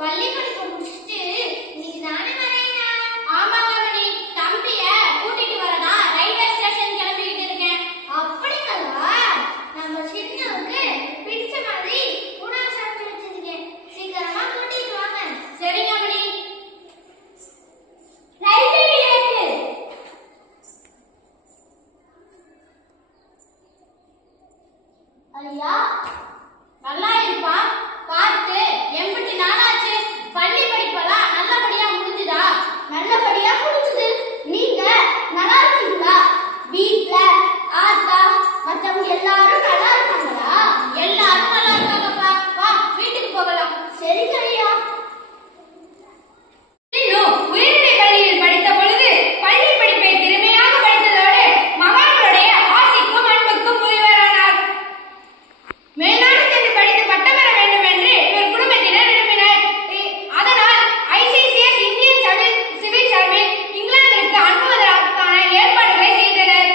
பள்ளி படிப்பு முடிச்சிட்டு இன்னைக்கு தானே வரேனா? ஆமாங்க மணி, தம்பிய கூட்டிட்டு வரதா ரயில்வே ஸ்டேஷன் கிளம்பிக்கிட்டு இருக்கேன். அப்படிங்களா? நம்ம சின்னவுக்கு பிடிச்ச மாதிரி உணவு சமைச்சு வச்சிருக்கேன். சீக்கிரமா கூட்டிட்டு வாங்க. சரிங்க மணி. ரயில்வே நிலையத்தில் ஐயா நல்லா இருப்பா. பார்த்து எம்பிட்டு நாளாச்சு. பள்ளி படிப்பெல்லாம் நல்லபடியா முடிஞ்சுதா? நல்லபடியா முடிஞ்சது. நீங்க நல்லா இருக்கீங்களா? வீட்ல ஆத்தா மத்தவங்க எல்லாரும் நல்லா இருக்காங்களா? எல்லாரும் நல்லா இருக்காங்கப்பா. வா வீட்டுக்கு போகலாம். சரிங்க ஐயா. இன்னும் உயர்நிலை பள்ளியில் படித்த பொழுது பள்ளி படிப்பை திறமையாக படித்ததோடு மகான்களுடைய ஆசைக்கும் அன்புக்கும் உரியவரானார். மேல்நாடு சென்று படித்து பட்டம் பெற வேண்டும் என்று இவர் குடும்பத்தினர் விரும்பினர். அதனால் ICCS இந்தியன் சிவில் சர்வீஸ் இங்கிலாந்திற்கு அனுப்புவதற்கான ஏற்பாடுகளை செய்தனர்.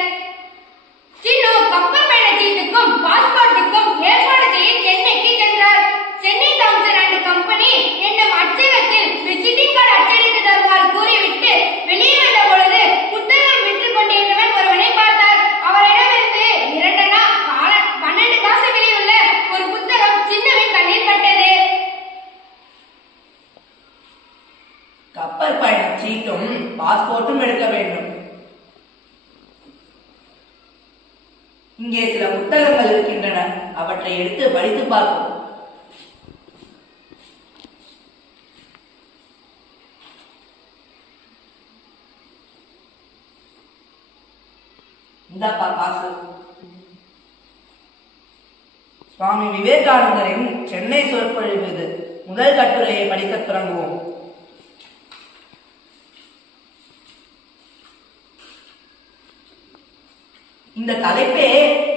சின்னு கப்பல் பயண சீட்டுக்கும் பாஸ்போர்ட்டுக்கும் ஏற்பாடு செய்ய சென்னைக்கு சென்றார். சென்னை தாம்சன் அண்ட் கம்பெனி என்னும் அச்சகத்தில் விசிட்டிங் கார்டு அச்சடித்து தருமாறு கூறிவிட்டு வெளியே வந்த பொழுது புத்தகம் விற்றுக் கொண்டிருந்தவன் ஒருவனை பார்த்தார். அவரிடமிருந்து 12 காசு விலையுள்ள ஒரு புத்தகம் சின்னவின் கண்ணில் பட்டது. கப்பல் பயண சீட்டும் பாஸ்போர்ட்டும் எடுக்க வேண்டும். இங்கே சில புத்தகங்கள் இருக்கின்றன, அவற்றை எடுத்து படித்து பார்ப்போம். இந்தாப்பா காசு. சுவாமி விவேகானந்தரின் சென்னை சொற்பொழிவு இது. முதல் கட்டுரையை படிக்கத் தொடங்குவோம். இந்த தலைப்பே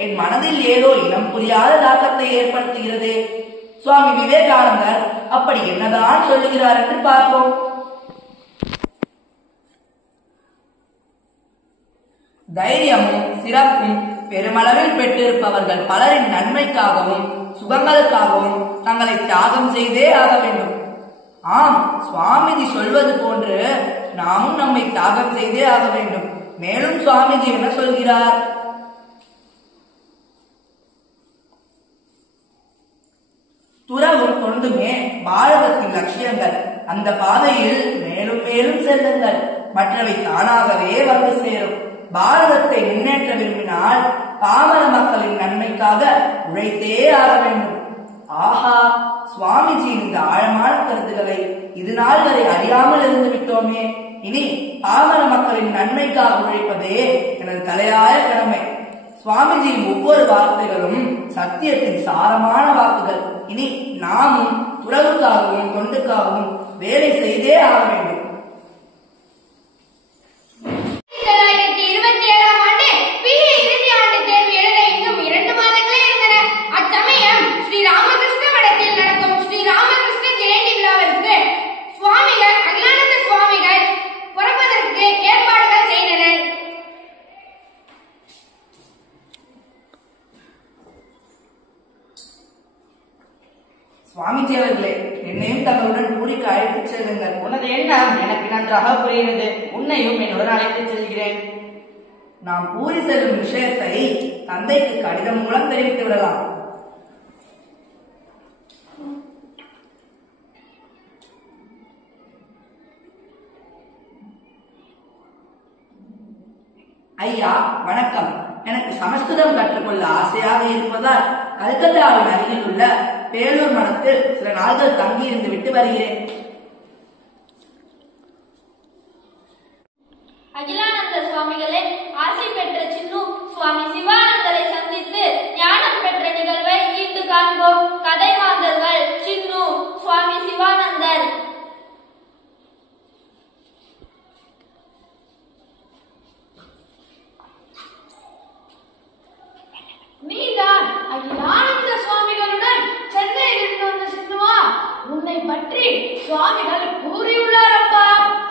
என் மனதில் ஏதோ இனம் புரியாத தாக்கத்தை ஏற்படுத்துகிறது. சுவாமி விவேகானந்தர் அப்படி என்னதான் சொல்லுகிறார் என்று பார்ப்போம். தைரியமும் சிறப்பும் பெருமளவில் பெற்றிருப்பவர்கள் பலரின் நன்மைக்காகவும் சுகங்களுக்காகவும் தங்களை தியாகம் செய்தே ஆக வேண்டும். ஆம், சுவாமிஜி சொல்வது போன்று நாமும் நம்மை தியாகம் செய்தே ஆக வேண்டும். மேலும் சுவாமிஜி என்ன சொல்கிறார்? துறவும் தொண்டுமே பாரதத்தின் லட்சியங்கள். அந்த பாதையில் மேலும் மேலும் செல்லுங்கள். மற்றவை தானாகவே வந்து சேரும். பாரதத்தை முன்னேற்ற விரும்பினால் பாமர மக்களின் நன்மைக்காக உழைத்தே ஆக வேண்டும். ஆஹா, சுவாமிஜியின் இந்த ஆழமான கருத்துக்களை இது நாள் வரை அறியாமல் இருந்து விட்டோமே. இனி பாமர மக்களின் நன்மைக்காக உழைப்பதே எனது தலையாய கடமை. சுவாமிஜியின் ஒவ்வொரு வார்த்தைகளும் சத்தியத்தின் சாரமான வாக்குகள். இனி நாமும் துறவுக்காகவும் தொண்டுக்காகவும் வேலை செய்தே ஆக வேண்டும். 1927ஆம் ஆண்டு பிஏ இறுதி ஆண்டு தேர்வு எழுத இன்னும் 2 மாதங்களே இருந்தன. அச்சமயம் ஸ்ரீ ராமகிருஷ்ண மடத்தில் நடக்கும் ஸ்ரீ ராமகிருஷ்ண ஜெயந்தி விழாவிற்கு சுவாமிகள் அகிலானந்த சுவாமிகள் புறப்பதற்கு ஏற்பாடுகள் செய்தனர். சுவாமிஜி அவர்களே, என்னையும் தங்களுடன் ஊருக்கு அழைத்துச் செல்லுங்கள். உனது எண்ணம் எனக்கு நன்றாக புரிகிறது. உன்னையும் என்னுடன் அழைத்துச் செல்கிறேன். நாம் பூரி செல்லும் விஷயத்தை தந்தைக்கு கடிதம் மூலம் தெரிவித்து விடலாம். ஐயா வணக்கம். எனக்கு சமஸ்கிருதம் கற்றுக்கொள்ள ஆசையாக இருப்பதால் கல்கத்தாவின் அருகில் உள்ள பேலூர் மடத்தில் சில நாள்கள் தங்கியிருந்து விட்டு வருகிறேன். அகிலானந்த சுவாமிகளே, ஆசை பெற்ற சின்னு சுவாமி சிவானந்தரை சந்தித்து ஞானம் பெற்ற நிகழ்வை இன்று காண்போம். கதை மாந்தர்கள் சின்னு சுவாமி சிவானந்தர். நீதான் அகிலானந்த சுவாமிகளுடன் சென்னையிலிருந்து வந்த சின்னுவா? உன்னை பற்றி சுவாமிகள் கூறியுள்ளாரப்பா.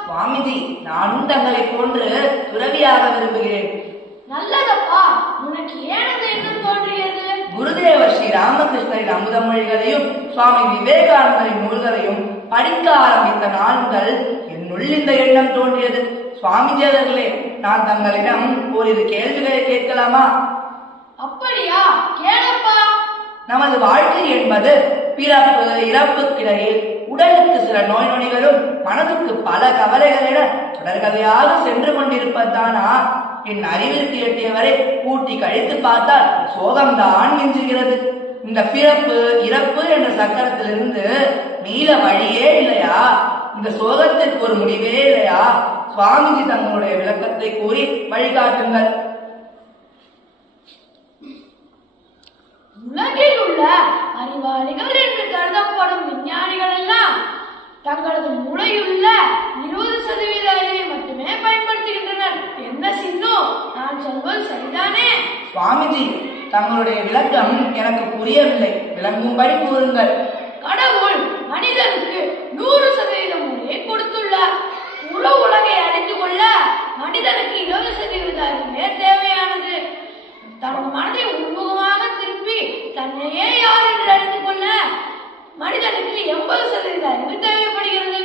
சுவாமிஜி, நானும் தங்களை போன்று துறவியாக விரும்புகிறேன். நல்லதப்பா. உனக்கு ஏன் அந்த எண்ணம் தோன்றியது? குருதேவர் ஸ்ரீ ராமகிருஷ்ணரின் அமுத மொழிகளையும் சுவாமி விவேகானந்தரின் நூல்களையும் படிக்க ஆரம்பித்த நாள்கள் என்னுள் இந்த எண்ணம் தோன்றியது. சுவாமிஜி அவர்களே, நான் தங்களிடம் ஓரிரு கேள்விகளை கேட்கலாமா? அப்படியா? கேளப்பா. நமது வாழ்க்கை என்பது பிறப்பு இறப்புக்கிடையில் உடலுக்கு சில நோய் நொடிகளும் மனதுக்கு பல கவலைகள் என தொடர்கதையாக சென்று கொண்டிருப்பதுதானா? என் அறிவிற்கு எட்டியவரை கூட்டி கழித்து பார்த்தால் சோகம்தான் மிஞ்சுகிறது. இந்த பிறப்பு இறப்பு என்ற சக்கரத்திலிருந்து மீள வழியே இல்லையா? இந்த சோகத்திற்கு ஒரு முடிவே இல்லையா? சுவாமிஜி தங்களுடைய விளக்கத்தை கூறி வழிகாட்டுங்கள். உலகில் உள்ள அறிவாளிகள் என்று கருதப்படும் விஞ்ஞானிகள் எல்லாம் தங்களது மூளையுள்ள 20% அறிவை மட்டுமே பயன்படுத்துகின்றனர். என்ன சின்னு, நான் சொல்வது சரிதானே? சுவாமிஜி, தங்களுடைய விளக்கம் எனக்கு புரியவில்லை, விளங்கும்படி கூறுங்கள். கடவுள் மனிதனுக்கு 100% மூளையை கொடுத்துள்ளார். புற உலகை அறிந்து கொள்ள மனிதனுக்கு 20% அறிவே தேவையானது. தனது மனதை உள்முகமாக திருப்பி தன்னையே யார் என்று அறிந்து கொள்ள மனிதனுக்கு 80% அறிவு தேவைப்படுகிறது.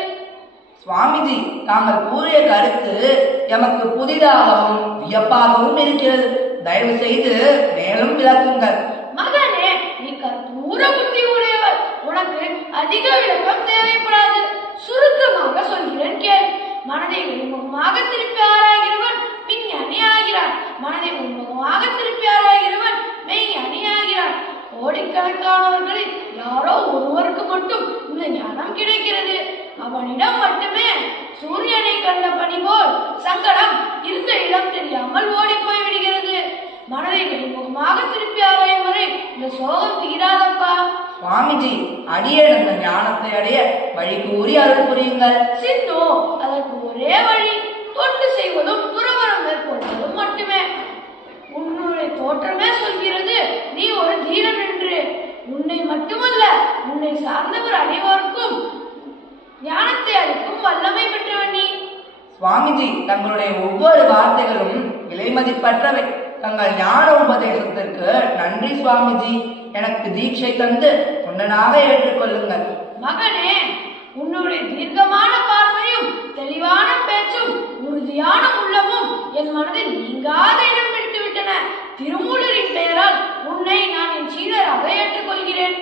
சுவாமிஜி, தாங்கள் கூறிய கருத்து எமக்கு புதிதாகவும் வியப்பாகவும் இருக்கிறது. தயவு செய்து மேலும் விளக்குங்கள். மகனே, நீ கற்பூர புத்தி உடையவர். உனக்கு அதிக விளக்கம் தேவைப்படாது. சுருக்கமாக சொல்கிறேன் கேள். மனதை வெளிமுகமாக திருப்பி ஆராய்கிறவன் விஞ்ஞானி ஆகிறான். மனதை உள்முகமாக திருப்பி ஆராய்கிறவன் மெய்ஞானி ஆகிறான். கோடிக்கணக்கானவர்களில் யாரோ ஒருவருக்கு மட்டும் இந்த ஞானம் கிடைக்கிறது. அவனிடம் மட்டுமே சூரியனை கண்ட பனி போல் சங்கடம் இருந்த இடம் தெரியாமல் ஓடி போய் விடுகிறது. மனதை வெளிமுகமாக திருப்பி ஆராயும் வரை இந்த சோகம் தீராதப்பா. சுவாமிஜி, அடியேன் அந்த ஞானத்தை அடைய வழி கூறி அருள் புரியுங்கள். சின்னு, அதற்கு ஒரே வழி தொண்டு செய்வதும் துறவரம் மேற்கொள்வதும் மட்டுமே. உன்னுடைய தோற்றமே சொல்கிறது நீ ஒரு தீரன் என்று. உன்னை மட்டுமல்ல, உன்னை சார்ந்தவர் அனைவருக்கும் ஞானத்தை அளிக்கும் வல்லமை பெற்றவன் நீ. சுவாமிஜி, தங்களுடைய ஒவ்வொரு வார்த்தைகளும் விலை மதிப்பற்றவை. தங்கள் ஞான உபதேசத்திற்கு நன்றி சுவாமிஜி. எனக்கு தீட்சை தந்து தொண்டனாக ஏற்றுக்கொள்ளுங்கள். மகனே, உன்னுடைய தீர்க்கமான பார்வையும் தெளிவான பேச்சும் உறுதியான உள்ளமும் என் மனதில் நீங்காத இடம் பிடித்து விட்டன. திருமூலரின் பெயரால் உன்னை நான் என் சீடராக ஏற்றுக்கொள்கிறேன்.